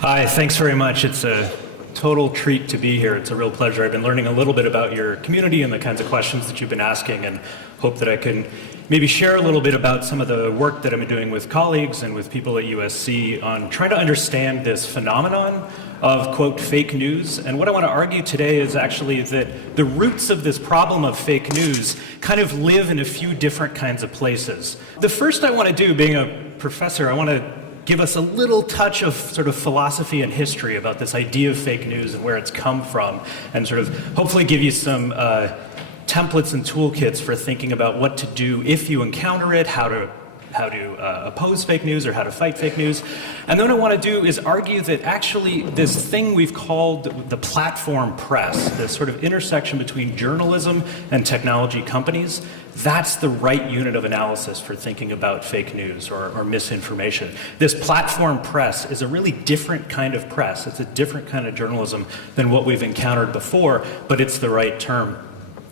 Hi, thanks very much. It's a total treat to be here. It's a real pleasure. I've been learning a little bit about your community and the kinds of questions that you've been asking, and hope that I can maybe share a little bit about some of the work that I've been doing with colleagues and with people at USC on trying to understand this phenomenon of, quote, fake news. And what I want to argue today is actually that the roots of this problem of fake news kind of live in a few different kinds of places. The first I want to do, being a professor, I want to give us a little touch of sort of philosophy and history about this idea of fake news and where it's come from, and sort of hopefully give you some templates and toolkits for thinking about what to do if you encounter it, how to oppose fake news or how to fight fake news. And then what I want to do is argue that actually this thing we've called the platform press, this sort of intersection between journalism and technology companies, that's the right unit of analysis for thinking about fake news or misinformation. This platform press is a really different kind of press. It's a different kind of journalism than what we've encountered before, but it's the right term.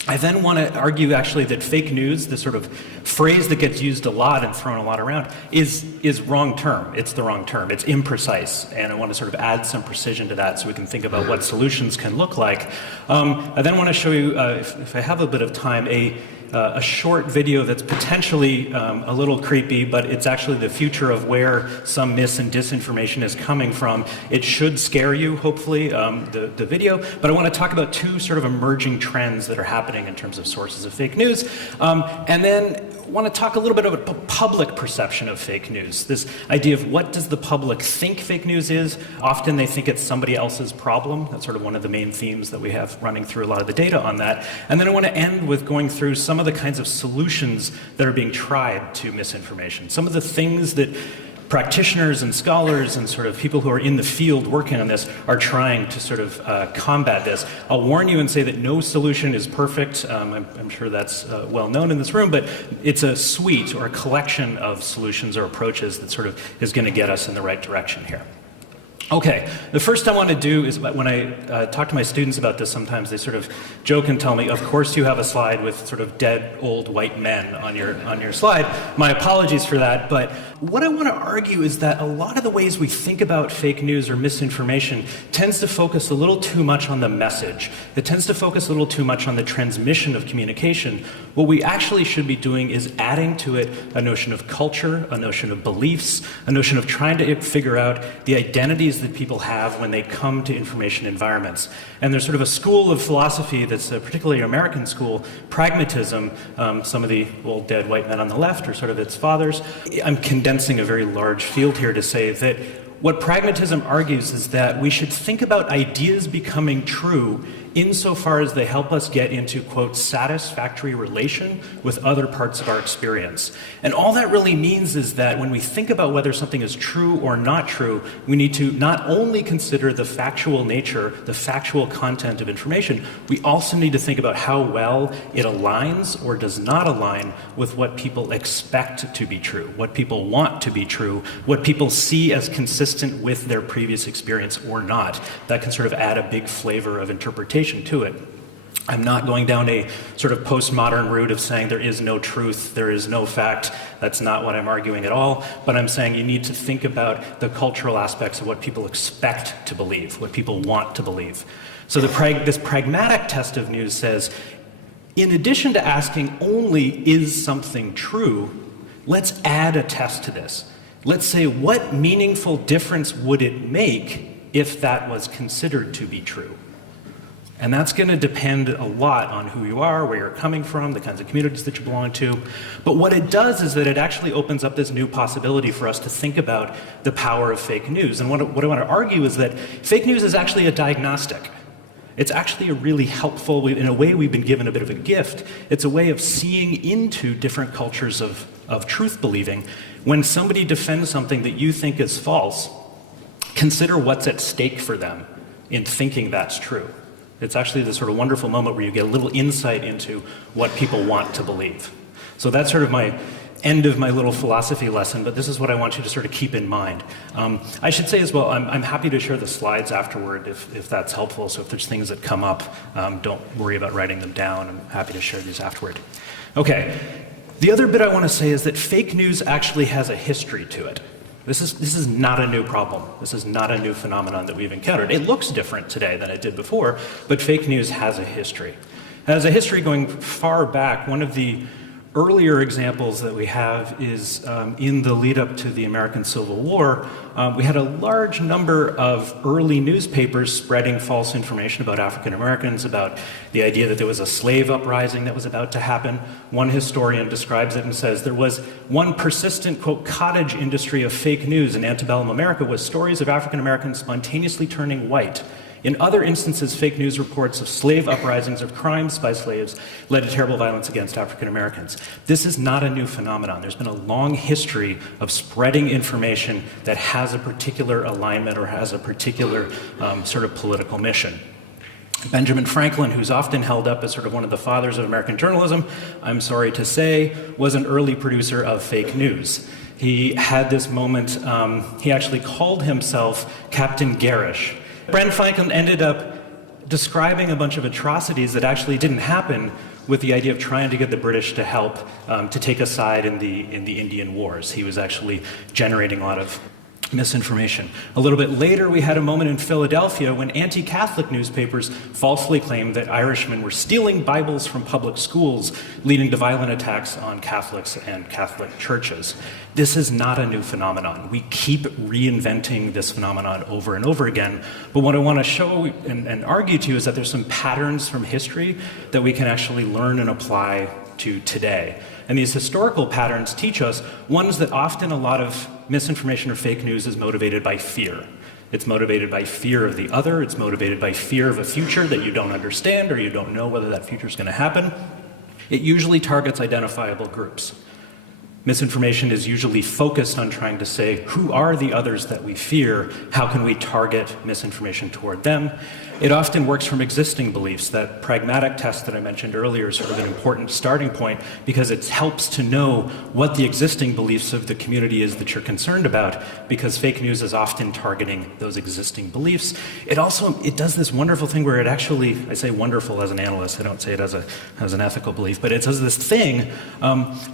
I then want to argue actually that fake news, this sort of phrase that gets used a lot and thrown a lot around, is wrong term. It's the wrong term. It's imprecise, and I want to sort of add some precision to that so we can think about what solutions can look like. I then want to show you, if I have a bit of time, a short video that's potentially a little creepy, but it's actually the future of where some mis and disinformation is coming from. It should scare you, hopefully, the video, but I want to talk about two sort of emerging trends that are happening in terms of sources of fake news, and then want to talk a little bit about public perception of fake news, this idea of what does the public think fake news is. Often they think it's somebody else's problem. That's sort of one of the main themes that we have running through a lot of the data on that. And then I want to end with going through some of the kinds of solutions that are being tried to misinformation, some of the things that practitioners and scholars and sort of people who are in the field working on this are trying to sort of combat this. I'll warn you and say that no solution is perfect. I'm sure that's well known in this room, but it's a suite or a collection of solutions or approaches that sort of is going to get us in the right direction here. Okay, the first I want to do is, when I talk to my students about this, sometimes they sort of joke and tell me, of course you have a slide with sort of dead old white men on your slide. My apologies for that, but what I want to argue is that a lot of the ways we think about fake news or misinformation tends to focus a little too much on the message. It tends to focus a little too much on the transmission of communication. What we actually should be doing is adding to it a notion of culture, a notion of beliefs, a notion of trying to figure out the identities that people have when they come to information environments. And there's sort of a school of philosophy that's particularly an American school, pragmatism. Some of the old dead white men on the left are sort of its fathers. I'm condensing a very large field here to say that what pragmatism argues is that we should think about ideas becoming true insofar as they help us get into, quote, satisfactory relation with other parts of our experience. And all that really means is that when we think about whether something is true or not true, we need to not only consider the factual nature, the factual content of information, we also need to think about how well it aligns or does not align with what people expect to be true, what people want to be true, what people see as consistent with their previous experience or not. That can sort of add a big flavor of interpretation to it. I'm not going down a sort of postmodern route of saying there is no truth, there is no fact. That's not what I'm arguing at all. But I'm saying you need to think about the cultural aspects of what people expect to believe, what people want to believe. So this pragmatic test of news says, in addition to asking only is something true, let's add a test to this. Let's say, what meaningful difference would it make if that was considered to be true? And that's going to depend a lot on who you are, where you're coming from, the kinds of communities that you belong to. But what it does is that it actually opens up this new possibility for us to think about the power of fake news. And what I want to argue is that fake news is actually a diagnostic. It's actually a really helpful, in a way we've been given a bit of a gift. It's a way of seeing into different cultures of truth believing. When somebody defends something that you think is false, consider what's at stake for them in thinking that's true. It's actually this sort of wonderful moment where you get a little insight into what people want to believe. So that's sort of my end of my little philosophy lesson, but this is what I want you to sort of keep in mind. I should say as well, I'm happy to share the slides afterward if that's helpful. So if there's things that come up, don't worry about writing them down. I'm happy to share these afterward. Okay, the other bit I want to say is that fake news actually has a history to it. This is not a new problem. This is not a new phenomenon that we've encountered. It looks different today than it did before, but fake news has a history. It has a history going far back. One of the earlier examples that we have is in the lead up to the American Civil War. We had a large number of early newspapers spreading false information about African Americans, about the idea that there was a slave uprising that was about to happen. One historian describes it and says there was one persistent, quote, cottage industry of fake news in antebellum America with stories of African Americans spontaneously turning white. In other instances, fake news reports of slave uprisings or crimes by slaves led to terrible violence against African Americans. This is not a new phenomenon. There's been a long history of spreading information that has a particular alignment or has a particular sort of political mission. Benjamin Franklin, who's often held up as sort of one of the fathers of American journalism, I'm sorry to say, was an early producer of fake news. He had this moment, he actually called himself Captain Garish. Ben Franklin ended up describing a bunch of atrocities that actually didn't happen with the idea of trying to get the British to help to take a side in the Indian Wars. He was actually generating a lot of misinformation. A little bit later, we had a moment in Philadelphia when anti-Catholic newspapers falsely claimed that Irishmen were stealing Bibles from public schools, leading to violent attacks on Catholics and Catholic churches. This is not a new phenomenon. We keep reinventing this phenomenon over and over again, but what I want to show and argue to you is that there's some patterns from history that we can actually learn and apply to today. And these historical patterns teach us ones that often a lot of misinformation or fake news is motivated by fear. It's motivated by fear of the other. It's motivated by fear of a future that you don't understand or you don't know whether that future is going to happen. It usually targets identifiable groups. Misinformation is usually focused on trying to say, who are the others that we fear? How can we target misinformation toward them? It often works from existing beliefs. That pragmatic test that I mentioned earlier is sort of an important starting point because it helps to know what the existing beliefs of the community is that you're concerned about, because fake news is often targeting those existing beliefs. It does this wonderful thing where it actually, I say wonderful as an analyst, I don't say it as an ethical belief, but it does this thing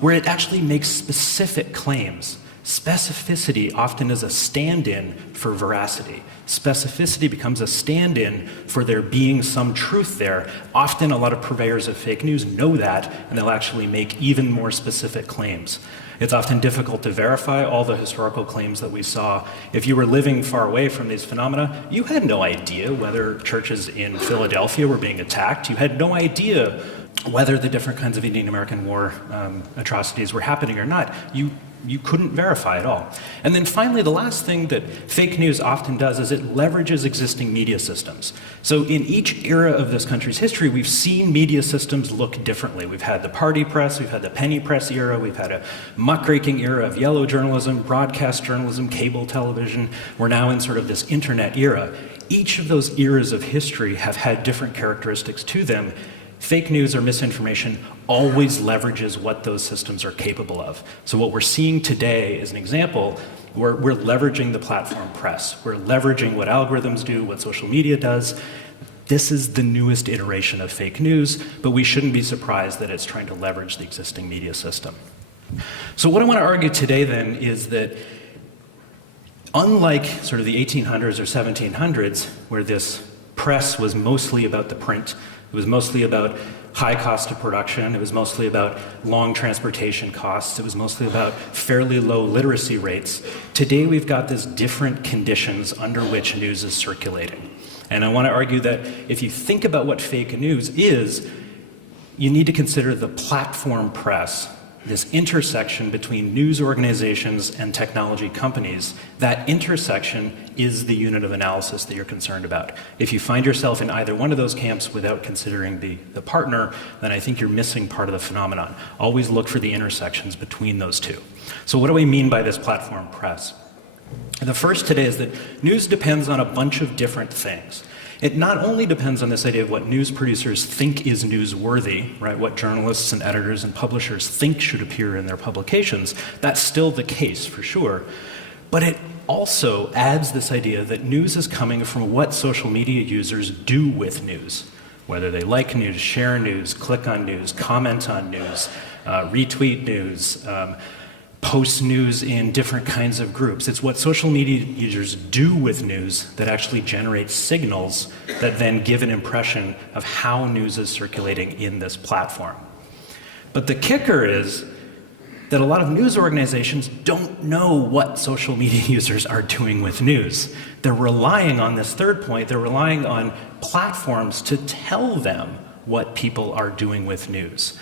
where it actually makes specific claims. Specificity often is a stand-in for veracity. Specificity becomes a stand-in for there being some truth there. Often a lot of purveyors of fake news know that, and they'll actually make even more specific claims. It's often difficult to verify all the historical claims that we saw. If you were living far away from these phenomena, you had no idea whether churches in Philadelphia were being attacked. You had no idea whether the different kinds of Indian American War atrocities were happening or not. You couldn't verify it all. And then finally, the last thing that fake news often does is it leverages existing media systems. So in each era of this country's history, we've seen media systems look differently. We've had the party press, we've had the penny press era, we've had a muckraking era of yellow journalism, broadcast journalism, cable television. We're now in sort of this internet era. Each of those eras of history have had different characteristics to them. Fake news or misinformation always leverages what those systems are capable of. So what we're seeing today is an example where we're leveraging the platform press. We're leveraging what algorithms do, what social media does. This is the newest iteration of fake news, but we shouldn't be surprised that it's trying to leverage the existing media system. So what I want to argue today then is that unlike sort of the 1800s or 1700s, where this press was mostly about the print, it was mostly about high cost of production. It was mostly about long transportation costs. It was mostly about fairly low literacy rates. Today we've got this different conditions under which news is circulating. And I want to argue that if you think about what fake news is, you need to consider the platform press, this intersection between news organizations and technology companies. That intersection is the unit of analysis that you're concerned about. If you find yourself in either one of those camps without considering the partner, then I think you're missing part of the phenomenon. Always look for the intersections between those two. So what do I mean by this platform press? The first today is that news depends on a bunch of different things. It not only depends on this idea of what news producers think is newsworthy, right? What journalists and editors and publishers think should appear in their publications. That's still the case for sure. But it also adds this idea that news is coming from what social media users do with news. Whether they like news, share news, click on news, comment on news, retweet news, posts news in different kinds of groups. It's what social media users do with news that actually generates signals that then give an impression of how news is circulating in this platform. But the kicker is that a lot of news organizations don't know what social media users are doing with news. They're relying on this third point, they're relying on platforms to tell them what people are doing with news.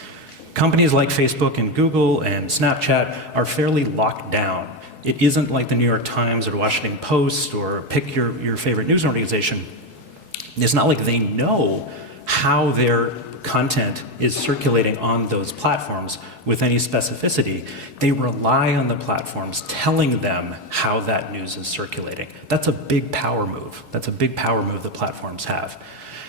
Companies like Facebook and Google and Snapchat are fairly locked down. It isn't like the New York Times or the Washington Post or pick your favorite news organization. It's not like they know how their content is circulating on those platforms with any specificity. They rely on the platforms telling them how that news is circulating. That's a big power move. That's a big power move that platforms have.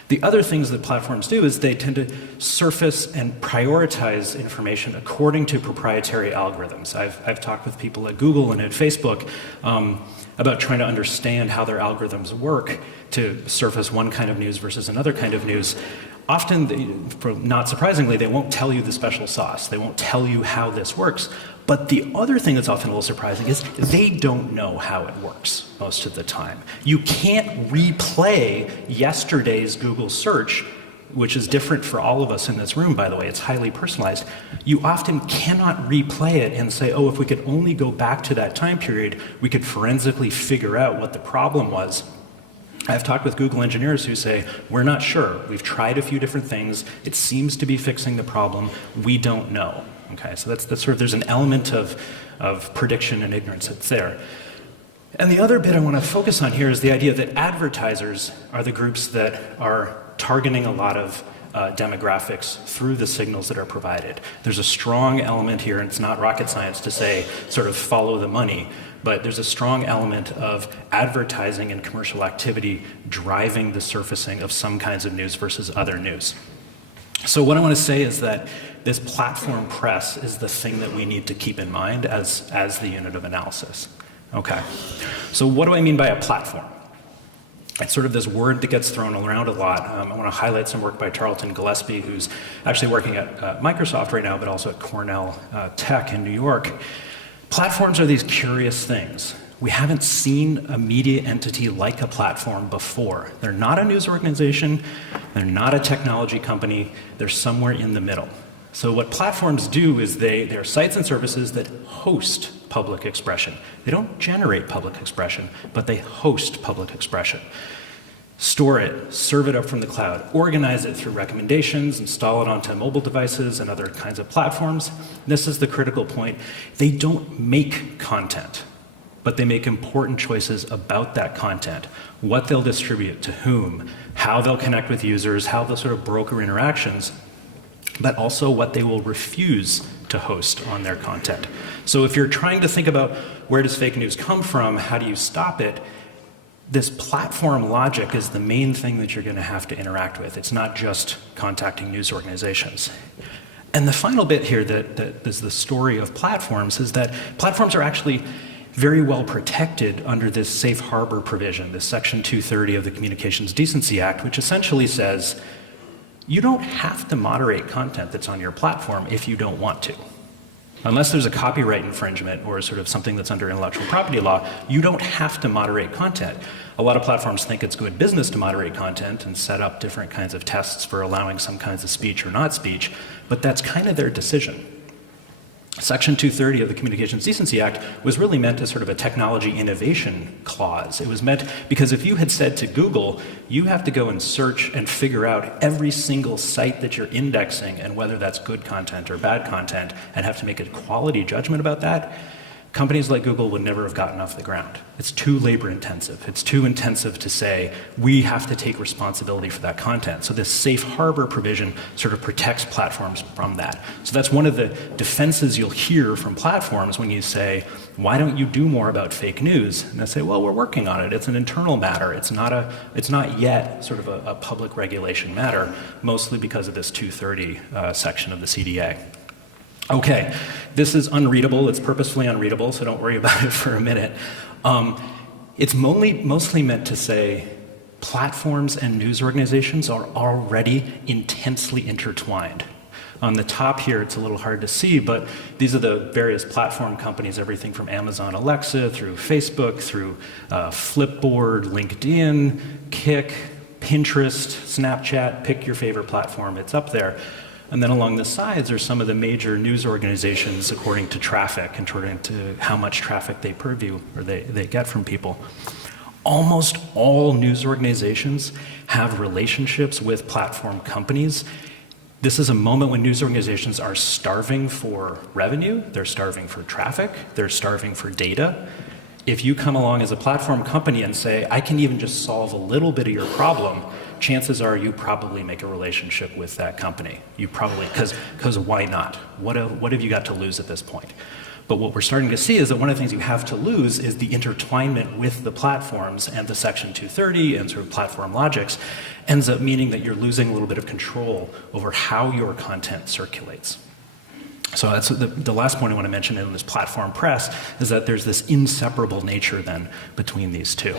The other things that platforms do is they tend to surface and prioritize information according to proprietary algorithms. I've talked with people at Google and at Facebook about trying to understand how their algorithms work to surface one kind of news versus another kind of news. Often, not surprisingly, they won't tell you the special sauce. They won't tell you how this works. But the other thing that's often a little surprising is they don't know how it works most of the time. You can't replay yesterday's Google search, which is different for all of us in this room, by the way. It's highly personalized. You often cannot replay it and say, oh, if we could only go back to that time period, we could forensically figure out what the problem was. I've talked with Google engineers who say, we're not sure. We've tried a few different things. It seems to be fixing the problem. We don't know. Okay, so that's sort of, there's an element of prediction and ignorance that's there. And the other bit I want to focus on here is the idea that advertisers are the groups that are targeting a lot of demographics through the signals that are provided. There's a strong element here, and it's not rocket science to say sort of follow the money, but there's a strong element of advertising and commercial activity driving the surfacing of some kinds of news versus other news. So what I want to say is that this platform press is the thing that we need to keep in mind as the unit of analysis. Okay, so what do I mean by a platform? It's sort of this word that gets thrown around a lot. I want to highlight some work by Tarleton Gillespie, who's actually working at Microsoft right now, but also at Cornell Tech in New York. Platforms are these curious things. We haven't seen a media entity like a platform before. They're not a news organization, they're not a technology company, they're somewhere in the middle. So what platforms do is they're sites and services that host public expression. They don't generate public expression, but they host public expression. Store it, serve it up from the cloud, organize it through recommendations, install it onto mobile devices and other kinds of platforms. This is the critical point. They don't make content, but they make important choices about that content, what they'll distribute to whom, how they'll connect with users, how they'll sort of broker interactions, but also what they will refuse to host on their content. So if you're trying to think about where does fake news come from, how do you stop it, this platform logic is the main thing that you're going to have to interact with. It's not just contacting news organizations. And the final bit here that is the story of platforms is that platforms are actually very well protected under this safe harbor provision, this Section 230 of the Communications Decency Act, which essentially says you don't have to moderate content that's on your platform if you don't want to. Unless there's a copyright infringement or sort of something that's under intellectual property law, you don't have to moderate content. A lot of platforms think it's good business to moderate content and set up different kinds of tests for allowing some kinds of speech or not speech, but that's kind of their decision. Section 230 of the Communications Decency Act was really meant as sort of a technology innovation clause. It was meant because if you had said to Google, you have to go and search and figure out every single site that you're indexing and whether that's good content or bad content and have to make a quality judgment about that, companies like Google would never have gotten off the ground. It's too labor intensive. It's too intensive to say, we have to take responsibility for that content. So this safe harbor provision sort of protects platforms from that. So that's one of the defenses you'll hear from platforms when you say, why don't you do more about fake news? And they say, well, we're working on it. It's an internal matter. It's not yet sort of a public regulation matter, mostly because of this 230 section of the CDA. Okay, this is unreadable. It's purposefully unreadable, so don't worry about it for a minute. It's mostly meant to say platforms and news organizations are already intensely intertwined. On the top here, it's a little hard to see, but these are the various platform companies, everything from Amazon Alexa through Facebook, through Flipboard, LinkedIn, Kik, Pinterest, Snapchat, pick your favorite platform, it's up there. And then along the sides are some of the major news organizations according to traffic and according to how much traffic they purview or they get from people. Almost all news organizations have relationships with platform companies. This is a moment when news organizations are starving for revenue, they're starving for traffic, they're starving for data. If you come along as a platform company and say, I can even just solve a little bit of your problem, chances are you probably make a relationship with that company. You probably, because why not? What have you got to lose at this point? But what we're starting to see is that one of the things you have to lose is the intertwinement with the platforms, and the Section 230 and sort of platform logics ends up meaning that you're losing a little bit of control over how your content circulates. So that's the last point I want to mention in this platform press is that there's this inseparable nature then between these two.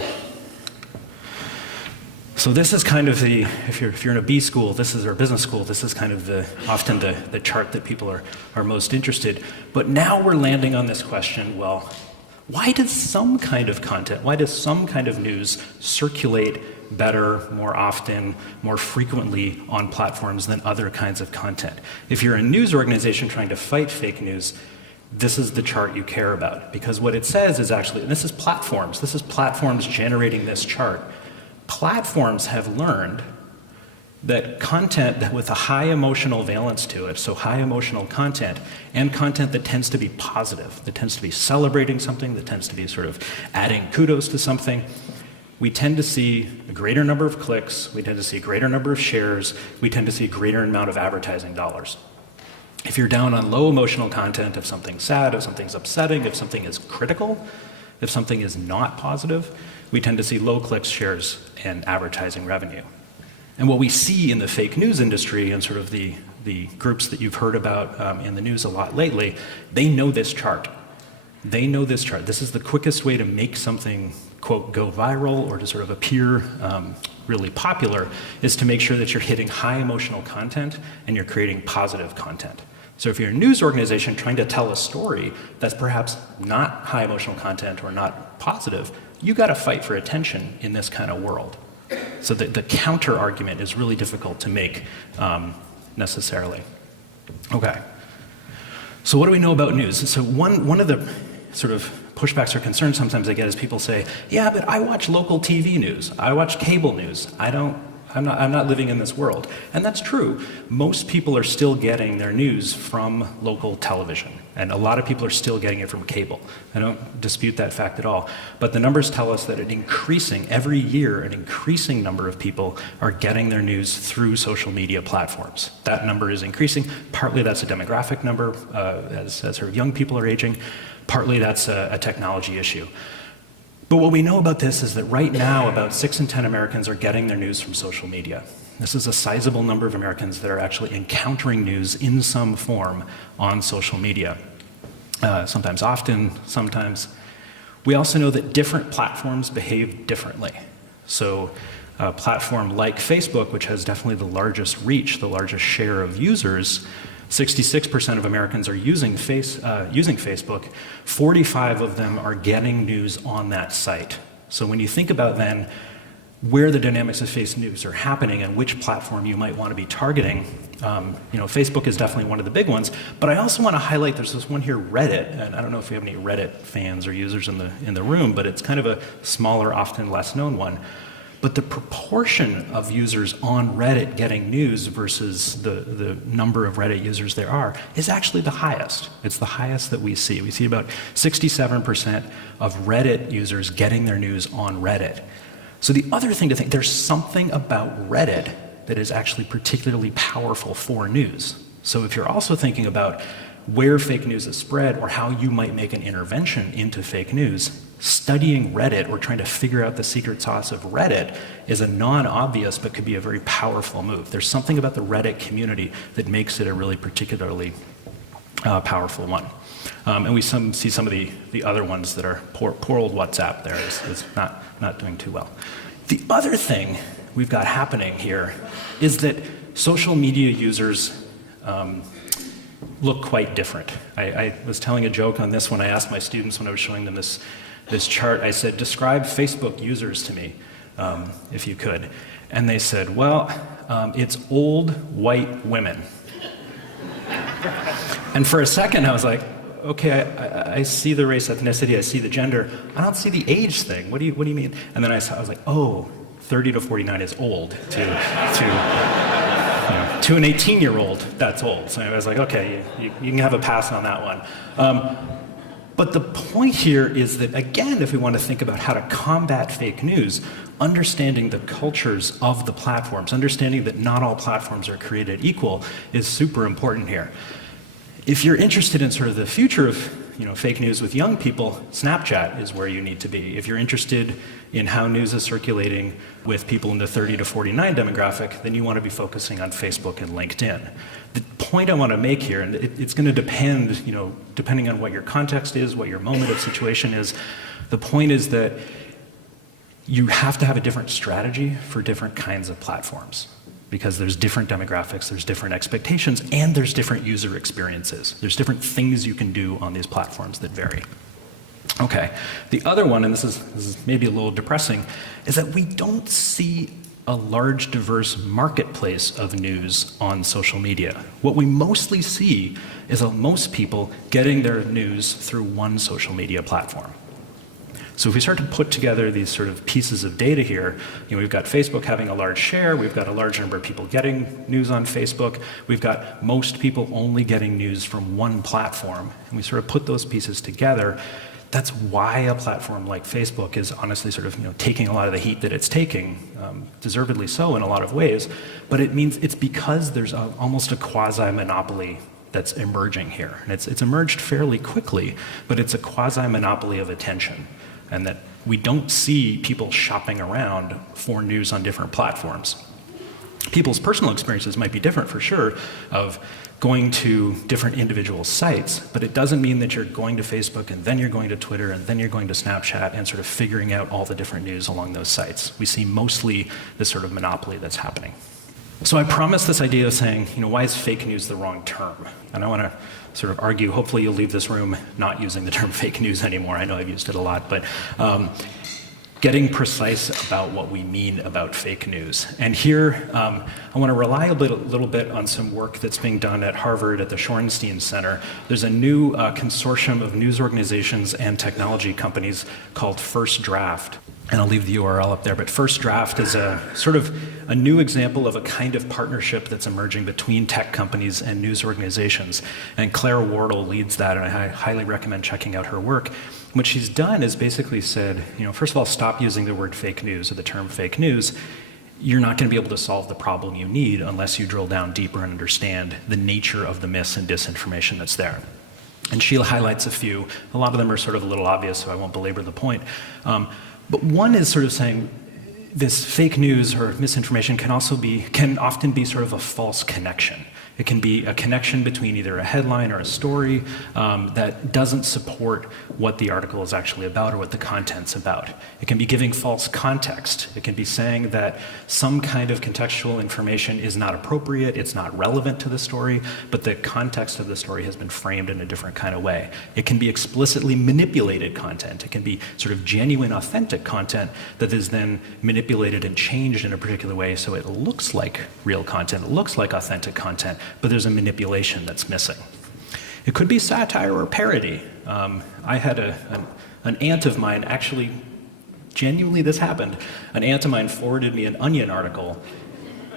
So this is kind of the, if you're in a B school, this is, or business school, this is kind of often the chart that people are most interested. But now we're landing on this question, well, why does some kind of content, why does some kind of news circulate better, more often, more frequently on platforms than other kinds of content? If you're a news organization trying to fight fake news, this is the chart you care about. Because what it says is actually, and this is platforms generating this chart. Platforms have learned that content with a high emotional valence to it, so high emotional content, and content that tends to be positive, that tends to be celebrating something, that tends to be sort of adding kudos to something, we tend to see a greater number of clicks, we tend to see a greater number of shares, we tend to see a greater amount of advertising dollars. If you're down on low emotional content, if something's sad, if something's upsetting, if something is critical, if something is not positive, we tend to see low clicks, shares, and advertising revenue. And what we see in the fake news industry and sort of the groups that you've heard about in the news a lot lately, they know this chart. They know this chart. This is the quickest way to make something, quote, go viral or to sort of appear really popular, is to make sure that you're hitting high emotional content and you're creating positive content. So if you're a news organization trying to tell a story that's perhaps not high emotional content or not positive, you got to fight for attention in this kind of world. So the counter argument is really difficult to make necessarily. Okay. So what do we know about news? So one of the sort of pushbacks or concerns sometimes I get is people say, yeah, but I watch local TV news. I watch cable news. I'm not living in this world. And that's true. Most people are still getting their news from local television. And a lot of people are still getting it from cable. I don't dispute that fact at all. But the numbers tell us that every year, an increasing number of people are getting their news through social media platforms. That number is increasing. Partly that's a demographic number as sort of young people are aging. Partly that's a technology issue. But what we know about this is that right now about 6 in 10 Americans are getting their news from social media. This is a sizable number of Americans that are actually encountering news in some form on social media. Sometimes often, sometimes. We also know that different platforms behave differently. So a platform like Facebook, which has definitely the largest reach, the largest share of users, 66% of Americans are using Facebook. 45 of them are getting news on that site. So when you think about then where the dynamics of fake news are happening and which platform you might want to be targeting, Facebook is definitely one of the big ones. But I also want to highlight, there's this one here, Reddit, and I don't know if we have any Reddit fans or users in the room, but it's kind of a smaller, often less known one. But the proportion of users on Reddit getting news versus the number of Reddit users there are is actually the highest. It's the highest that we see. We see about 67% of Reddit users getting their news on Reddit. So the other thing to think, there's something about Reddit that is actually particularly powerful for news. So if you're also thinking about where fake news is spread or how you might make an intervention into fake news, studying Reddit or trying to figure out the secret sauce of Reddit is a non-obvious but could be a very powerful move. There's something about the Reddit community that makes it a really particularly powerful one. And we see some of the other ones that are poor old WhatsApp there is not doing too well. The other thing we've got happening here is that social media users look quite different. I was telling a joke on this when I asked my students when I was showing them this chart. I said, describe Facebook users to me, if you could. And they said, well, it's old white women. And for a second I was like, okay, I see the race, ethnicity, I see the gender, I don't see the age thing. What do you mean? And then I was like, oh, 30 to 49 is old to an 18-year-old, that's old. So I was like, okay, you can have a pass on that one. But the point here is that, again, if we want to think about how to combat fake news, understanding the cultures of the platforms, understanding that not all platforms are created equal is super important here. If you're interested in sort of the future of fake news with young people, Snapchat is where you need to be. If you're interested in how news is circulating with people in the 30 to 49 demographic, then you want to be focusing on Facebook and LinkedIn. The point I want to make here, and it's going to depend, depending on what your context is, what your moment of situation is, the point is that you have to have a different strategy for different kinds of platforms, because there's different demographics, there's different expectations, and there's different user experiences. There's different things you can do on these platforms that vary. Okay, the other one, and this is maybe a little depressing, is that we don't see a large, diverse marketplace of news on social media. What we mostly see is most people getting their news through one social media platform. So if we start to put together these sort of pieces of data here, we've got Facebook having a large share, we've got a large number of people getting news on Facebook, we've got most people only getting news from one platform, and we sort of put those pieces together. That's why a platform like Facebook is honestly sort of taking a lot of the heat that it's taking, deservedly so in a lot of ways, but it's because there's almost a quasi-monopoly that's emerging here. And it's emerged fairly quickly, but it's a quasi-monopoly of attention, and that we don't see people shopping around for news on different platforms. People's personal experiences might be different for sure, of going to different individual sites, but it doesn't mean that you're going to Facebook and then you're going to Twitter and then you're going to Snapchat and sort of figuring out all the different news along those sites. We see mostly this sort of monopoly that's happening. So I promised this idea of saying, why is fake news the wrong term? And I want to sort of argue, hopefully you'll leave this room not using the term fake news anymore. I know I've used it a lot, but getting precise about what we mean about fake news. And here, I want to rely a little bit on some work that's being done at Harvard at the Shorenstein Center. There's a new consortium of news organizations and technology companies called First Draft. And I'll leave the URL up there, but First Draft is a sort of a new example of a kind of partnership that's emerging between tech companies and news organizations. And Claire Wardle leads that, and I highly recommend checking out her work. What she's done is basically said, first of all, stop using the word fake news or the term fake news. You're not going to be able to solve the problem you need unless you drill down deeper and understand the nature of the myths and disinformation that's there. And she highlights a few. A lot of them are sort of a little obvious, so I won't belabor the point. But one is sort of saying this fake news or misinformation can often be sort of a false connection. It can be a connection between either a headline or a story that doesn't support what the article is actually about or what the content's about. It can be giving false context. It can be saying that some kind of contextual information is not appropriate, it's not relevant to the story, but the context of the story has been framed in a different kind of way. It can be explicitly manipulated content. It can be sort of genuine, authentic content that is then manipulated and changed in a particular way so it looks like real content, it looks like authentic content, but there's a manipulation that's missing. It could be satire or parody. I had an aunt of mine, actually, genuinely this happened. An aunt of mine forwarded me an Onion article,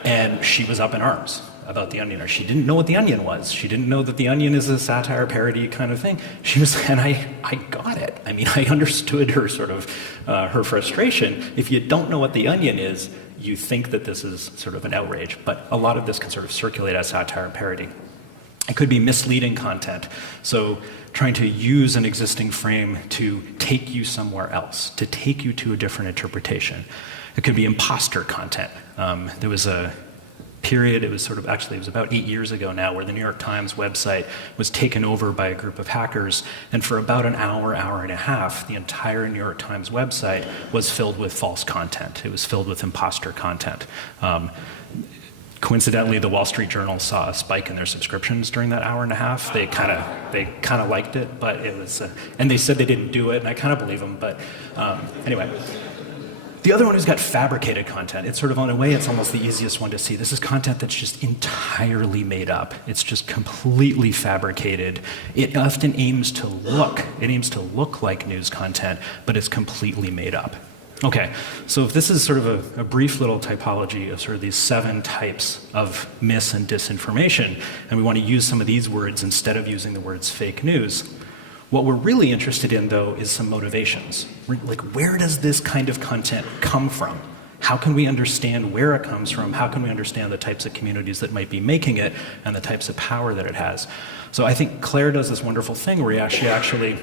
and she was up in arms about the Onion. She didn't know what the Onion was. She didn't know that the Onion is a satire parody kind of thing. And I got it. I mean, I understood her sort of, her frustration. If you don't know what the Onion is, you think that this is sort of an outrage, but a lot of this can sort of circulate as satire and parody. It could be misleading content, so trying to use an existing frame to take you somewhere else, to take you to a different interpretation. It could be imposter content. There was a period, it was about 8 years ago now, where the New York Times website was taken over by a group of hackers, and for about an hour and a half, the entire New York Times website was filled with false content. It was filled with imposter content. Coincidentally, the Wall Street Journal saw a spike in their subscriptions during that hour and a half. They kind of liked it, but it was, and they said they didn't do it, and I kind of believe them. But anyway, the other one has got fabricated content. It's sort of, in a way, it's almost the easiest one to see. This is content that's just entirely made up. It's just completely fabricated. It often aims to look like news content, but it's completely made up. Okay, so if this is sort of a brief little typology of sort of these 7 types of mis and disinformation, and we want to use some of these words instead of using the words fake news, what we're really interested in, though, is some motivations. Like, where does this kind of content come from? How can we understand where it comes from? How can we understand the types of communities that might be making it and the types of power that it has? So I think Claire does this wonderful thing where she actually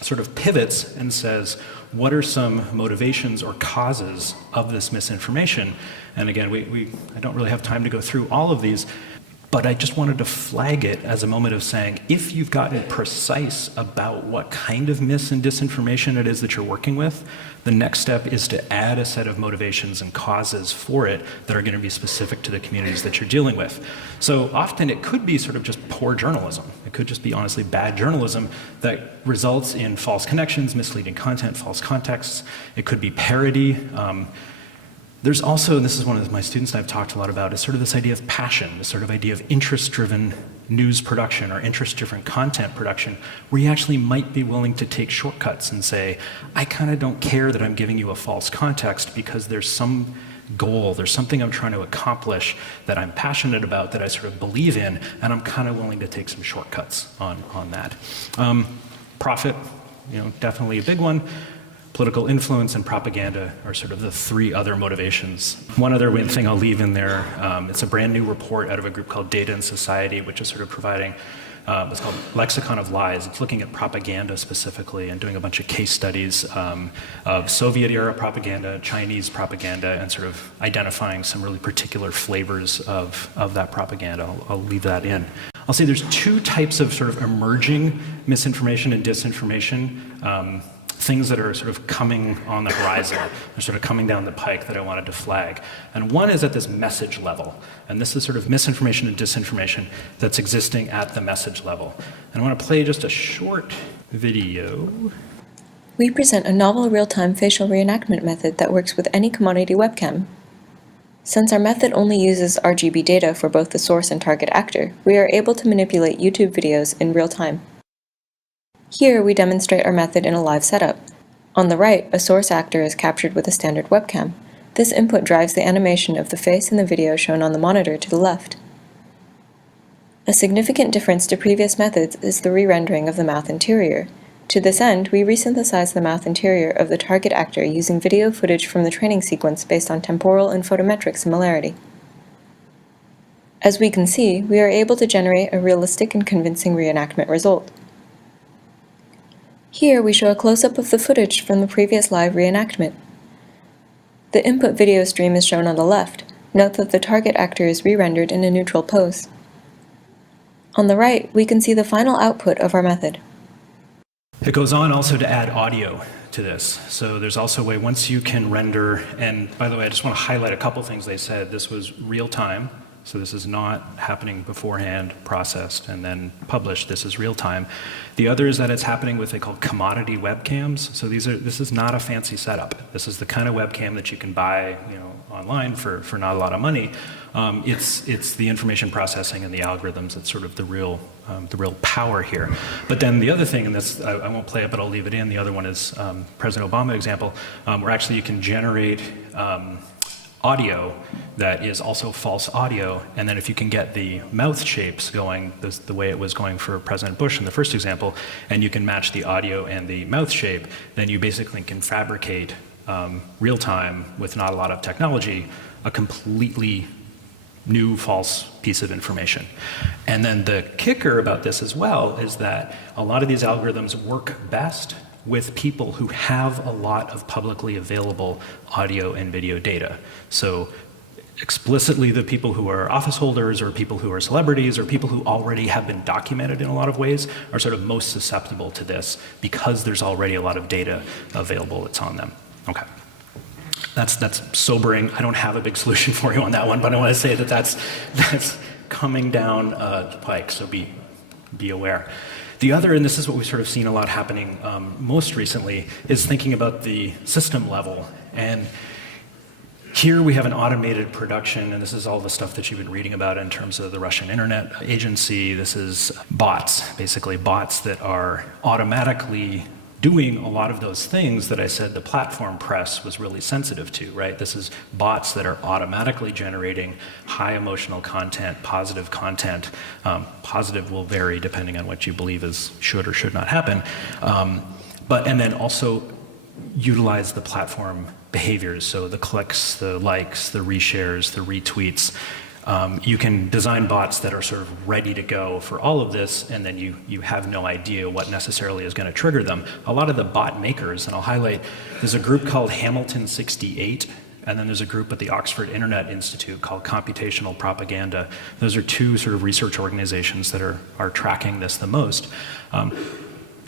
sort of pivots and says, what are some motivations or causes of this misinformation? And again, I don't really have time to go through all of these, but I just wanted to flag it as a moment of saying, if you've gotten precise about what kind of mis and disinformation it is that you're working with, the next step is to add a set of motivations and causes for it that are going to be specific to the communities that you're dealing with. So often it could be sort of just poor journalism. It could just be honestly bad journalism that results in false connections, misleading content, false contexts. It could be parody. There's also, and this is one of my students and I've talked a lot about, is sort of this idea of passion, this sort of idea of interest-driven news production or interest-driven content production, where you actually might be willing to take shortcuts and say, I kind of don't care that I'm giving you a false context because there's some goal, there's something I'm trying to accomplish that I'm passionate about, that I sort of believe in, and I'm kind of willing to take some shortcuts on that. Profit, definitely a big one. Political influence and propaganda are sort of the 3 other motivations. One other thing I'll leave in there, it's a brand new report out of a group called Data and Society, which is sort of providing what's called Lexicon of Lies. It's looking at propaganda specifically and doing a bunch of case studies of Soviet-era propaganda, Chinese propaganda, and sort of identifying some really particular flavors of that propaganda. I'll leave that in. I'll say there's 2 types of sort of emerging misinformation and disinformation, things that are sort of coming on the horizon, or sort of coming down the pike that I wanted to flag. And one is at this message level. And this is sort of misinformation and disinformation that's existing at the message level. And I want to play just a short video. We present a novel real-time facial reenactment method that works with any commodity webcam. Since our method only uses RGB data for both the source and target actor, we are able to manipulate YouTube videos in real time. Here, we demonstrate our method in a live setup. On the right, a source actor is captured with a standard webcam. This input drives the animation of the face in the video shown on the monitor to the left. A significant difference to previous methods is the re-rendering of the mouth interior. To this end, we resynthesize the mouth interior of the target actor using video footage from the training sequence based on temporal and photometric similarity. As we can see, we are able to generate a realistic and convincing reenactment result. Here we show a close-up of the footage from the previous live reenactment. The input video stream is shown on the left. Note that the target actor is re-rendered in a neutral pose. On the right, we can see the final output of our method. It goes on also to add audio to this. So there's also a way, once you can render, and by the way, I just want to highlight a couple things they said. This was real time. So this is not happening beforehand, processed, and then published. This is real time. The other is that it's happening with what they call commodity webcams. So this is not a fancy setup. This is the kind of webcam that you can buy, online for not a lot of money. It's the information processing and the algorithms that's sort of the real power here. But then the other thing, and this I won't play it, but I'll leave it in. The other one is President Obama example, where actually you can generate audio that is also false audio, and then if you can get the mouth shapes going the way it was going for President Bush in the first example, and you can match the audio and the mouth shape, then you basically can fabricate real time with not a lot of technology, a completely new false piece of information. And then the kicker about this as well is that a lot of these algorithms work best with people who have a lot of publicly available audio and video data. So explicitly the people who are office holders or people who are celebrities or people who already have been documented in a lot of ways are sort of most susceptible to this because there's already a lot of data available that's on them. Okay. That's sobering. I don't have a big solution for you on that one, but I want to say that that's coming down the pike, so be aware. The other, and this is what we've sort of seen a lot happening most recently, is thinking about the system level. And here we have an automated production, and this is all the stuff that you've been reading about in terms of the Russian Internet Agency. This is bots, basically bots that are automatically doing a lot of those things that I said the platform press was really sensitive to, right? This is bots that are automatically generating high emotional content, positive content. Positive will vary depending on what you believe is should or should not happen. And then also utilize the platform behaviors, so the clicks, the likes, the reshares, the retweets. You can design bots that are sort of ready to go for all of this, and then you have no idea what necessarily is going to trigger them. A lot of the bot makers, and I'll highlight, there's a group called Hamilton 68, and then there's a group at the Oxford Internet Institute called Computational Propaganda. Those are two sort of research organizations that are tracking this the most.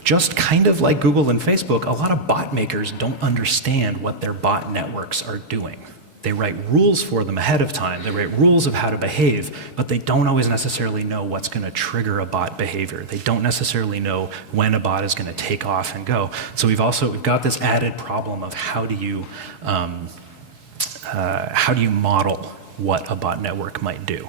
Just kind of like Google and Facebook, a lot of bot makers don't understand what their bot networks are doing. They write rules for them ahead of time. They write rules of how to behave, but they don't always necessarily know what's going to trigger a bot behavior. They don't necessarily know when a bot is going to take off and go. So we've got this added problem of how do you model what a bot network might do.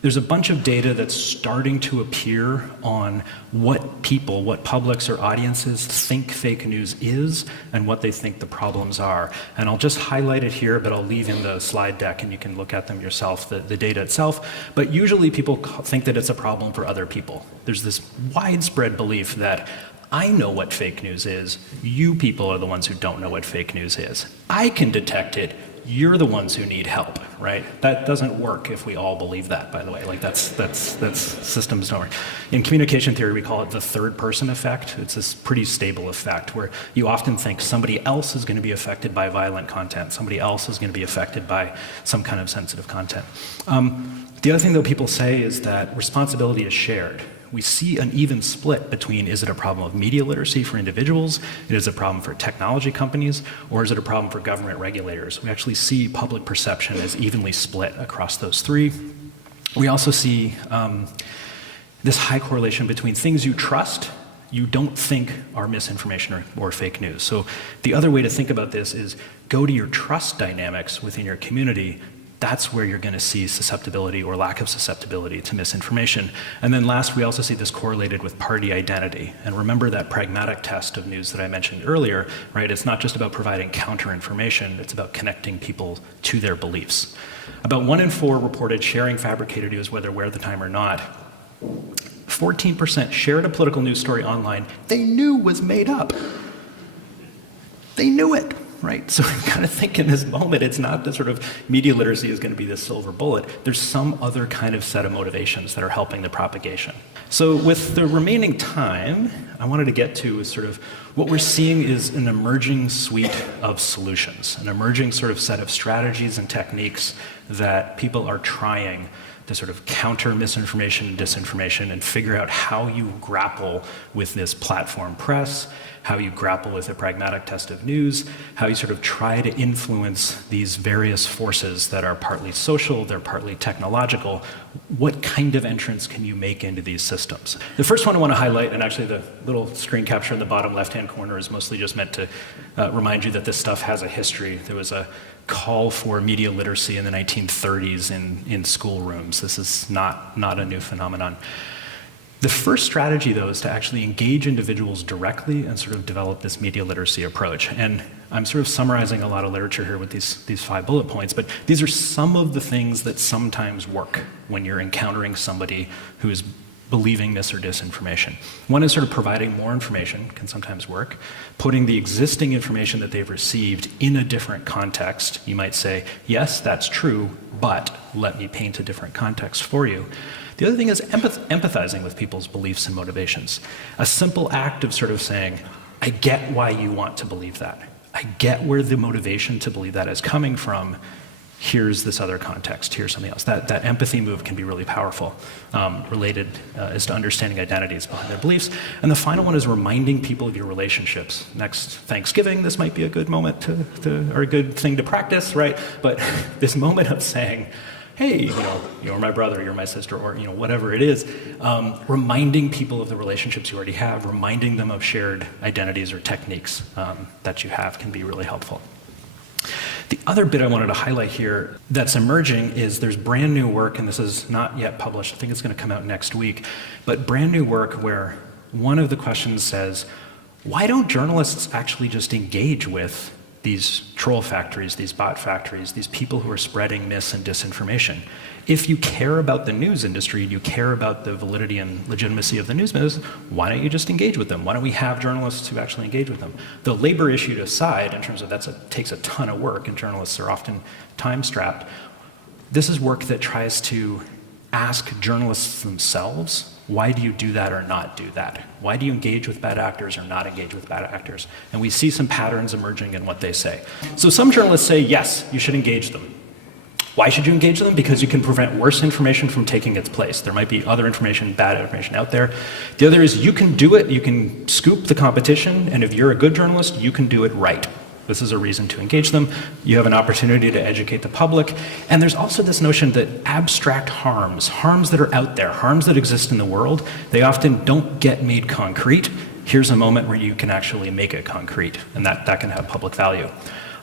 There's a bunch of data that's starting to appear on what people, what publics or audiences think fake news is and what they think the problems are. And I'll just highlight it here, but I'll leave in the slide deck and you can look at them yourself, the data itself. But usually people think that it's a problem for other people. There's this widespread belief that I know what fake news is. You people are the ones who don't know what fake news is. I can detect it. You're the ones who need help, right? That doesn't work if we all believe that, by the way. Like that's systems don't work. In communication theory, we call it the third person effect. It's this pretty stable effect where you often think somebody else is going to be affected by violent content. Somebody else is going to be affected by some kind of sensitive content. The other thing though people say is that responsibility is shared. We see an even split between, is it a problem of media literacy for individuals, is it a problem for technology companies, or is it a problem for government regulators? We actually see public perception as evenly split across those three. We also see this high correlation between things you trust, you don't think are misinformation or fake news. So the other way to think about this is go to your trust dynamics within your community. That's where you're going to see susceptibility or lack of susceptibility to misinformation. And then last, we also see this correlated with party identity. And remember that pragmatic test of news that I mentioned earlier, right? It's not just about providing counter-information, it's about connecting people to their beliefs. About 1 in 4 reported sharing fabricated news, whether aware of the time or not. 14% shared a political news story online they knew was made up. They knew it. Right? So I kind of think in this moment, it's not the sort of media literacy is going to be this silver bullet. There's some other kind of set of motivations that are helping the propagation. So with the remaining time, I wanted to get to is sort of what we're seeing is an emerging suite of solutions, an emerging sort of set of strategies and techniques that people are trying to sort of counter misinformation and disinformation and figure out how you grapple with this platform press, how you grapple with a pragmatic test of news, how you sort of try to influence these various forces that are partly social, they're partly technological. What kind of entrance can you make into these systems? The first one I want to highlight, and actually the little screen capture in the bottom left-hand corner is mostly just meant to remind you that this stuff has a history. There was a call for media literacy in the 1930s in schoolrooms. This is not a new phenomenon. The first strategy, though, is to actually engage individuals directly and sort of develop this media literacy approach. And I'm sort of summarizing a lot of literature here with these 5 bullet points, but these are some of the things that sometimes work when you're encountering somebody who is believing mis or disinformation. One is sort of providing more information, can sometimes work. Putting the existing information that they've received in a different context. You might say, yes, that's true, but let me paint a different context for you. The other thing is empathizing with people's beliefs and motivations. A simple act of sort of saying, I get why you want to believe that. I get where the motivation to believe that is coming from. here's this other context, here's something else. That empathy move can be really powerful, related as to understanding identities behind their beliefs. And the final one is reminding people of your relationships. Next Thanksgiving, this might be a good moment or a good thing to practice, right? But this moment of saying, hey, you're my brother, you're my sister, or whatever it is, reminding people of the relationships you already have, reminding them of shared identities or techniques that you have can be really helpful. The other bit I wanted to highlight here that's emerging is there's brand new work, and this is not yet published, I think it's going to come out next week, but brand new work where one of the questions says, why don't journalists actually just engage with these troll factories, these bot factories, these people who are spreading mis and disinformation? If you care about the news industry and you care about the validity and legitimacy of the news business, why don't you just engage with them? Why don't we have journalists who actually engage with them? The labor issue aside, in terms of takes a ton of work and journalists are often time-strapped, this is work that tries to ask journalists themselves, why do you do that or not do that? Why do you engage with bad actors or not engage with bad actors? And we see some patterns emerging in what they say. So some journalists say, yes, you should engage them. Why should you engage them? Because you can prevent worse information from taking its place. There might be other information, bad information out there. The other is you can do it, you can scoop the competition, and if you're a good journalist, you can do it right. This is a reason to engage them. You have an opportunity to educate the public. And there's also this notion that abstract harms that are out there, harms that exist in the world, they often don't get made concrete. Here's a moment where you can actually make it concrete, and that can have public value.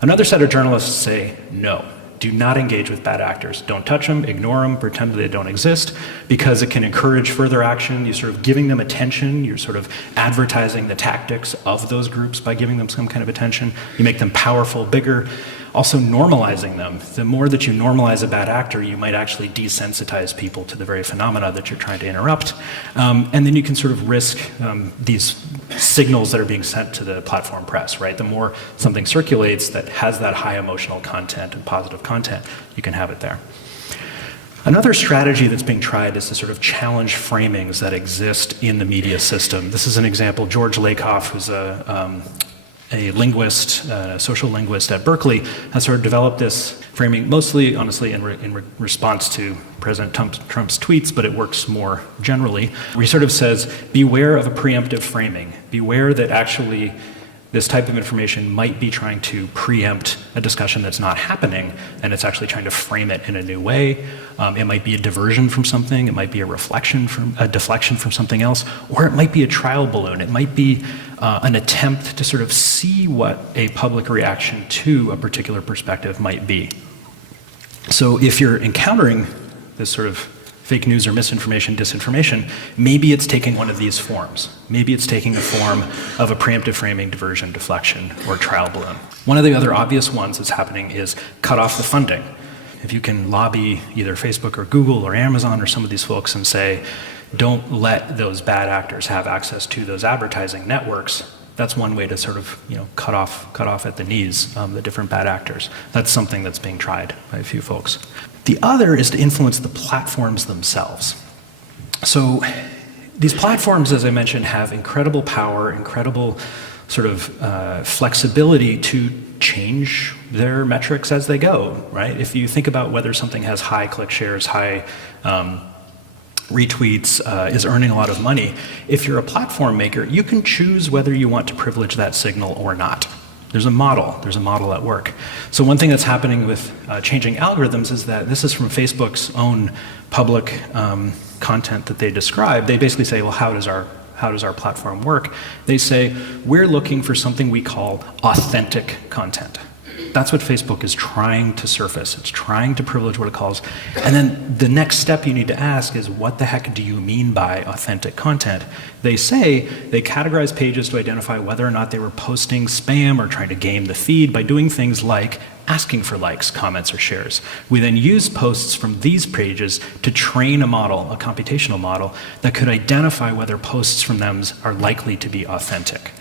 Another set of journalists say, no, do not engage with bad actors. Don't touch them, ignore them, pretend they don't exist, because it can encourage further action. You're sort of giving them attention. You're sort of advertising the tactics of those groups by giving them some kind of attention. You make them powerful, bigger. Also normalizing them. The more that you normalize a bad actor, you might actually desensitize people to the very phenomena that you're trying to interrupt. And then you can sort of risk these signals that are being sent to the platform press, right? The more something circulates that has that high emotional content and positive content, you can have it there. Another strategy that's being tried is to sort of challenge framings that exist in the media system. This is an example. George Lakoff, who's a linguist, a social linguist at Berkeley, has sort of developed this framing, mostly, honestly, in response to President Trump's tweets, but it works more generally, where he sort of says, beware of a preemptive framing. Beware that actually this type of information might be trying to preempt a discussion that's not happening, and it's actually trying to frame it in a new way. It might be a diversion from something, it might be a deflection from something else, or it might be a trial balloon. It might be an attempt to sort of see what a public reaction to a particular perspective might be. So if you're encountering this sort of fake news or misinformation, disinformation, maybe it's taking one of these forms. Maybe it's taking the form of a preemptive framing, diversion, deflection, or trial balloon. One of the other obvious ones that's happening is cut off the funding. If you can lobby either Facebook or Google or Amazon or some of these folks and say, don't let those bad actors have access to those advertising networks, that's one way to sort of cut off at the knees the different bad actors. That's something that's being tried by a few folks. The other is to influence the platforms themselves. So these platforms, as I mentioned, have incredible power, incredible sort of flexibility to change their metrics as they go, right? If you think about whether something has high click shares, high retweets, is earning a lot of money, if you're a platform maker, you can choose whether you want to privilege that signal or not. There's a model at work. So one thing that's happening with changing algorithms is that this is from Facebook's own public content that they describe. They basically say, well, how does our platform work? They say, we're looking for something we call authentic content. That's what Facebook is trying to surface. It's trying to privilege what it calls. And then the next step you need to ask is, what the heck do you mean by authentic content? They say they categorize pages to identify whether or not they were posting spam or trying to game the feed by doing things like asking for likes, comments, or shares. We then use posts from these pages to train a model, a computational model, that could identify whether posts from them are likely to be authentic.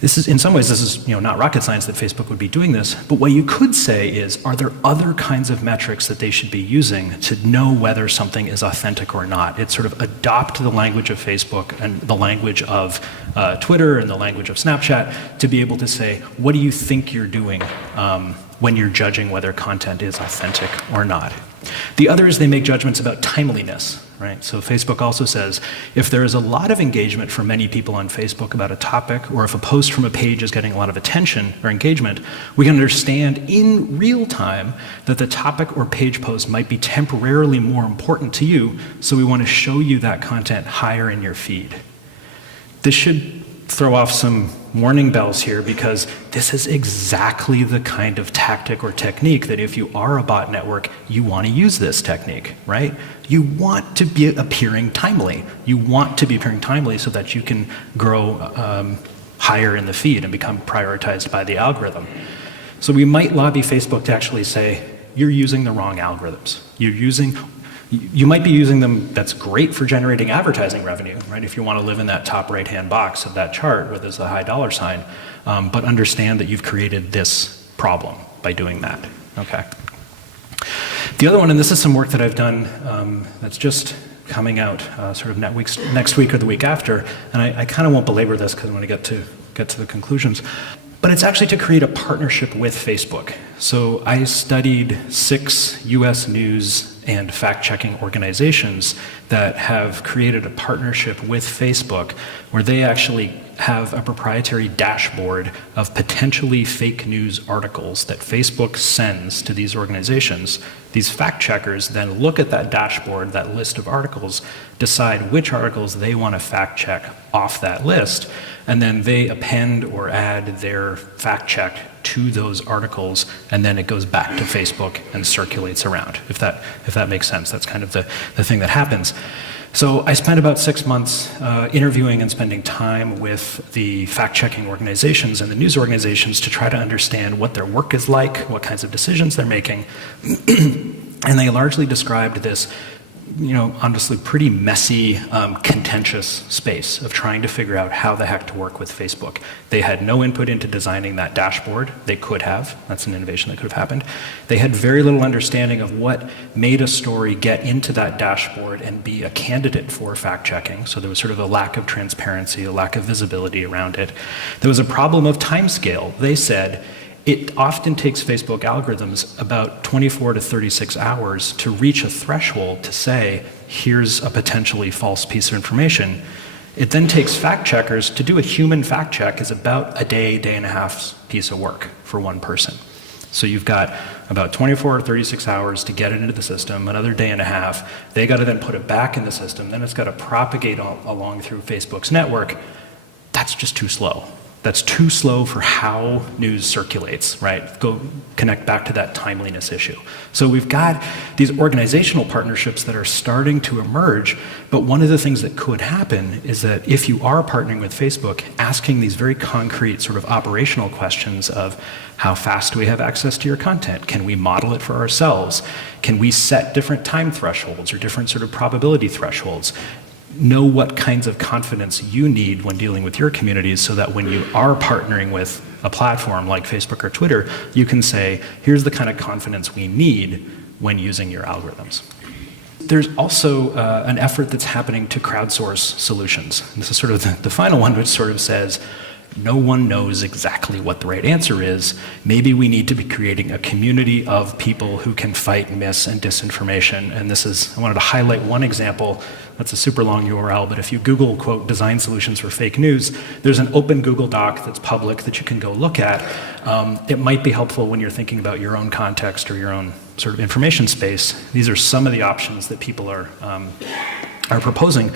This is, in some ways, this is not rocket science that Facebook would be doing this, but what you could say is, are there other kinds of metrics that they should be using to know whether something is authentic or not? It's sort of adopt the language of Facebook and the language of Twitter and the language of Snapchat to be able to say, what do you think you're doing when you're judging whether content is authentic or not? The other is they make judgments about timeliness, right? So Facebook also says, if there is a lot of engagement from many people on Facebook about a topic, or if a post from a page is getting a lot of attention or engagement, we can understand in real time that the topic or page post might be temporarily more important to you, so we want to show you that content higher in your feed. This should throw off some warning bells here, because this is exactly the kind of tactic or technique that if you are a bot network, you want to use this technique, right? You want to be appearing timely. You want to be appearing timely so that you can grow higher in the feed and become prioritized by the algorithm. So we might lobby Facebook to actually say, you're using the wrong algorithms. You might be using them, that's great for generating advertising revenue, right? If you want to live in that top right-hand box of that chart where there's a high dollar sign, but understand that you've created this problem by doing that, okay? The other one, and this is some work that I've done that's just coming out sort of next week or the week after, and I kind of won't belabor this because I want to get to the conclusions. But it's actually to create a partnership with Facebook. So I studied 6 US news and fact-checking organizations that have created a partnership with Facebook where they actually have a proprietary dashboard of potentially fake news articles that Facebook sends to these organizations. These fact-checkers then look at that dashboard, that list of articles, decide which articles they want to fact-check off that list, and then they append or add their fact-check to those articles, and then it goes back to Facebook and circulates around, if that makes sense. That's kind of the thing that happens. So I spent about 6 months interviewing and spending time with the fact-checking organizations and the news organizations to try to understand what their work is like, what kinds of decisions they're making. And they largely described this, honestly pretty messy, contentious space of trying to figure out how the heck to work with Facebook. They had no input into designing that dashboard. They could have. That's an innovation that could have happened. They had very little understanding of what made a story get into that dashboard and be a candidate for fact-checking. So there was sort of a lack of transparency, a lack of visibility around it. There was a problem of timescale. They said, it often takes Facebook algorithms about 24 to 36 hours to reach a threshold to say, here's a potentially false piece of information. It then takes fact checkers to do a human fact check is about a day, day and a half piece of work for one person. So you've got about 24 or 36 hours to get it into the system, another day and a half. They got to then put it back in the system. Then it's got to propagate along through Facebook's network. That's just too slow. That's too slow for how news circulates, right? Go connect back to that timeliness issue. So we've got these organizational partnerships that are starting to emerge, but one of the things that could happen is that if you are partnering with Facebook, asking these very concrete sort of operational questions of how fast do we have access to your content? Can we model it for ourselves? Can we set different time thresholds or different sort of probability thresholds? Know what kinds of confidence you need when dealing with your communities so that when you are partnering with a platform like Facebook or Twitter, you can say, here's the kind of confidence we need when using your algorithms. There's also an effort that's happening to crowdsource solutions. And this is sort of the final one, which sort of says, no one knows exactly what the right answer is. Maybe we need to be creating a community of people who can fight mis and disinformation. And I wanted to highlight one example. That's a super long URL, but if you Google, quote, design solutions for fake news, there's an open Google Doc that's public that you can go look at. It might be helpful when you're thinking about your own context or your own sort of information space. These are some of the options that people are proposing.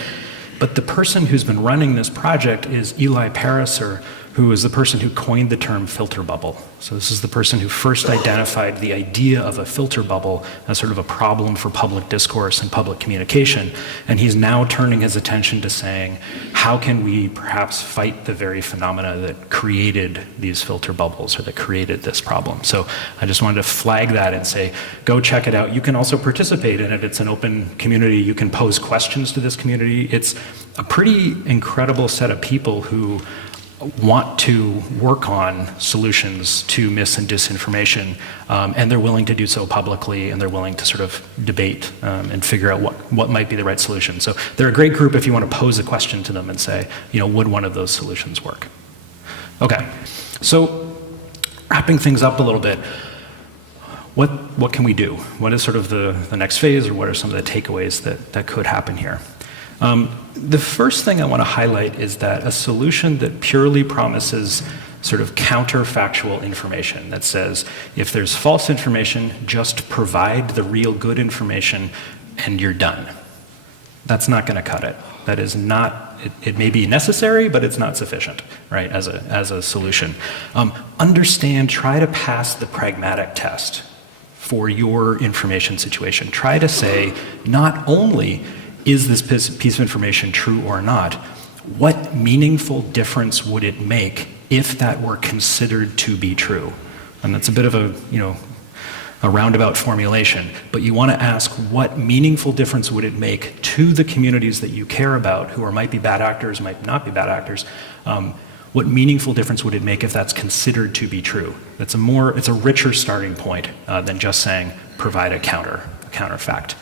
But the person who's been running this project is Eli Pariser, who is the person who coined the term filter bubble. So this is the person who first identified the idea of a filter bubble as sort of a problem for public discourse and public communication. And he's now turning his attention to saying, how can we perhaps fight the very phenomena that created these filter bubbles or that created this problem? So I just wanted to flag that and say, go check it out. You can also participate in it. It's an open community. You can pose questions to this community. It's a pretty incredible set of people who want to work on solutions to mis and disinformation, and they're willing to do so publicly, and they're willing to sort of debate and figure out what might be the right solution. So they're a great group if you want to pose a question to them and say, would one of those solutions work? Okay, so wrapping things up a little bit, what can we do? What is sort of the next phase, or what are some of the takeaways that could happen here? The first thing I want to highlight is that a solution that purely promises sort of counterfactual information that says, if there's false information, just provide the real good information and you're done. That's not going to cut it. That is not, it may be necessary, but it's not sufficient, right, as a solution. Understand, try to pass the pragmatic test for your information situation. Try to say, not only is this piece of information true or not, what meaningful difference would it make if that were considered to be true? And that's a bit of a roundabout formulation, but you want to ask, what meaningful difference would it make to the communities that you care about, who might be bad actors, might not be bad actors, what meaningful difference would it make if that's considered to be true? It's a richer starting point than just saying, provide a counterfact.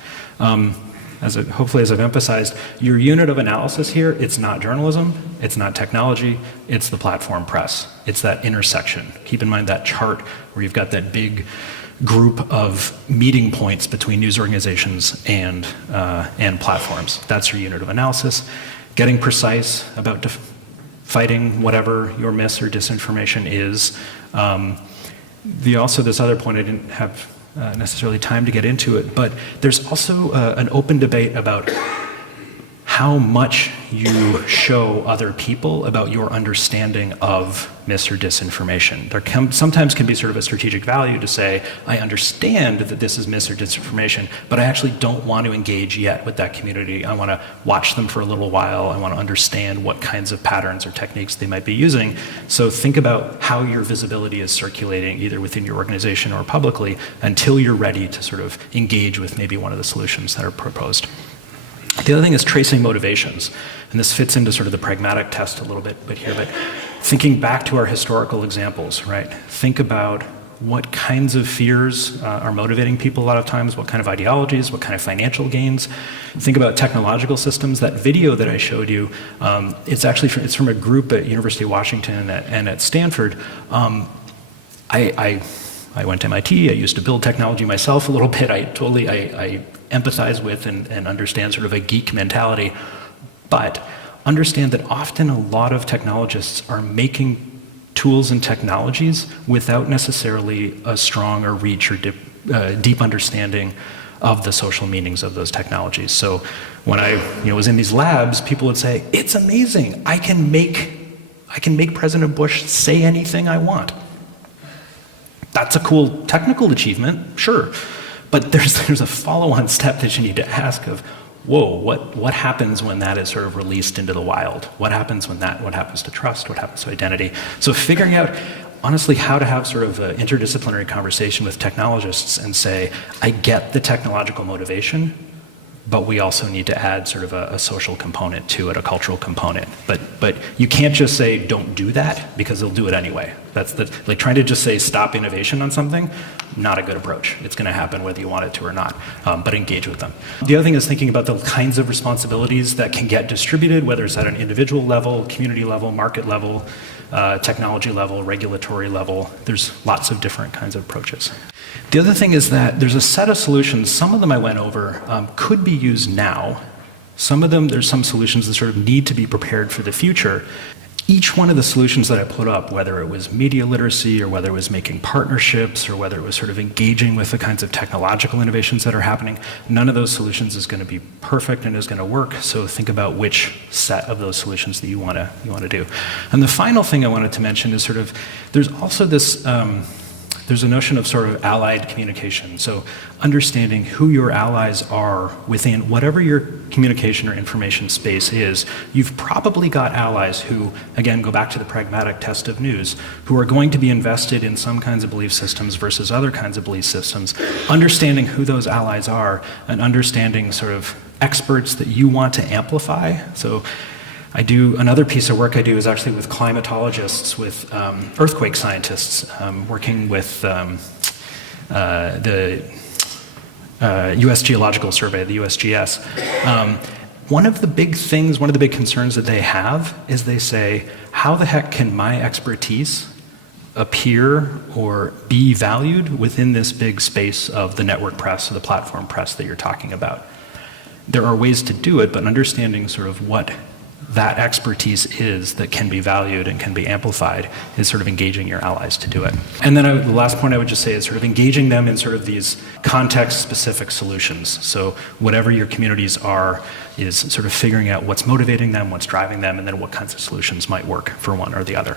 Hopefully, as I've emphasized, your unit of analysis here, it's not journalism, it's not technology, it's the platform press. It's that intersection. Keep in mind that chart where you've got that big group of meeting points between news organizations and platforms. That's your unit of analysis. Getting precise about fighting whatever your mis or disinformation is. Also, this other point I didn't have necessarily time to get into it, but there's also an open debate about how much you show other people about your understanding of mis or disinformation. There sometimes can be sort of a strategic value to say, I understand that this is mis or disinformation, but I actually don't want to engage yet with that community. I want to watch them for a little while. I want to understand what kinds of patterns or techniques they might be using. So think about how your visibility is circulating, either within your organization or publicly, until you're ready to sort of engage with maybe one of the solutions that are proposed. The other thing is tracing motivations, and this fits into sort of the pragmatic test a little bit here, but thinking back to our historical examples, right? Think about what kinds of fears are motivating people a lot of times, what kind of ideologies, what kind of financial gains. Think about technological systems. That video that I showed you, it's from a group at University of Washington and at Stanford. I went to MIT, I used to build technology myself a little bit. I empathize with and understand sort of a geek mentality, but understand that often a lot of technologists are making tools and technologies without necessarily a strong or reach or deep understanding of the social meanings of those technologies. So when I was in these labs, people would say, it's amazing, I can make President Bush say anything I want. That's a cool technical achievement, sure. But there's a follow-on step that you need to ask of, whoa, what happens when that is sort of released into the wild? What happens when what happens to trust? What happens to identity? So figuring out, honestly, how to have sort of an interdisciplinary conversation with technologists and say, I get the technological motivation, but we also need to add sort of a social component to it, a cultural component. But you can't just say, don't do that, because they'll do it anyway. That's like trying to just say stop innovation on something, not a good approach. It's going to happen whether you want it to or not, but engage with them. The other thing is thinking about the kinds of responsibilities that can get distributed, whether it's at an individual level, community level, market level, technology level, regulatory level. There's lots of different kinds of approaches. The other thing is that there's a set of solutions, some of them I went over, could be used now. Some of them, there's some solutions that sort of need to be prepared for the future. Each one of the solutions that I put up, whether it was media literacy or whether it was making partnerships or whether it was sort of engaging with the kinds of technological innovations that are happening, none of those solutions is going to be perfect and is going to work. So think about which set of those solutions that you want to do. And the final thing I wanted to mention is sort of, there's also this, there's a notion of sort of allied communication. So understanding who your allies are within whatever your communication or information space is. You've probably got allies who, again, go back to the pragmatic test of news, who are going to be invested in some kinds of belief systems versus other kinds of belief systems. Understanding who those allies are and understanding sort of experts that you want to amplify. So I do another piece of work I do is actually with climatologists, with earthquake scientists, working with the U.S. Geological Survey, the USGS. One of the big concerns that they have is they say, how the heck can my expertise appear or be valued within this big space of the network press or the platform press that you're talking about? There are ways to do it, but understanding sort of what that expertise is that can be valued and can be amplified is sort of engaging your allies to do it. And then the last point I would just say is sort of engaging them in sort of these context-specific solutions. So whatever your communities are, is sort of figuring out what's motivating them, what's driving them, and then what kinds of solutions might work for one or the other.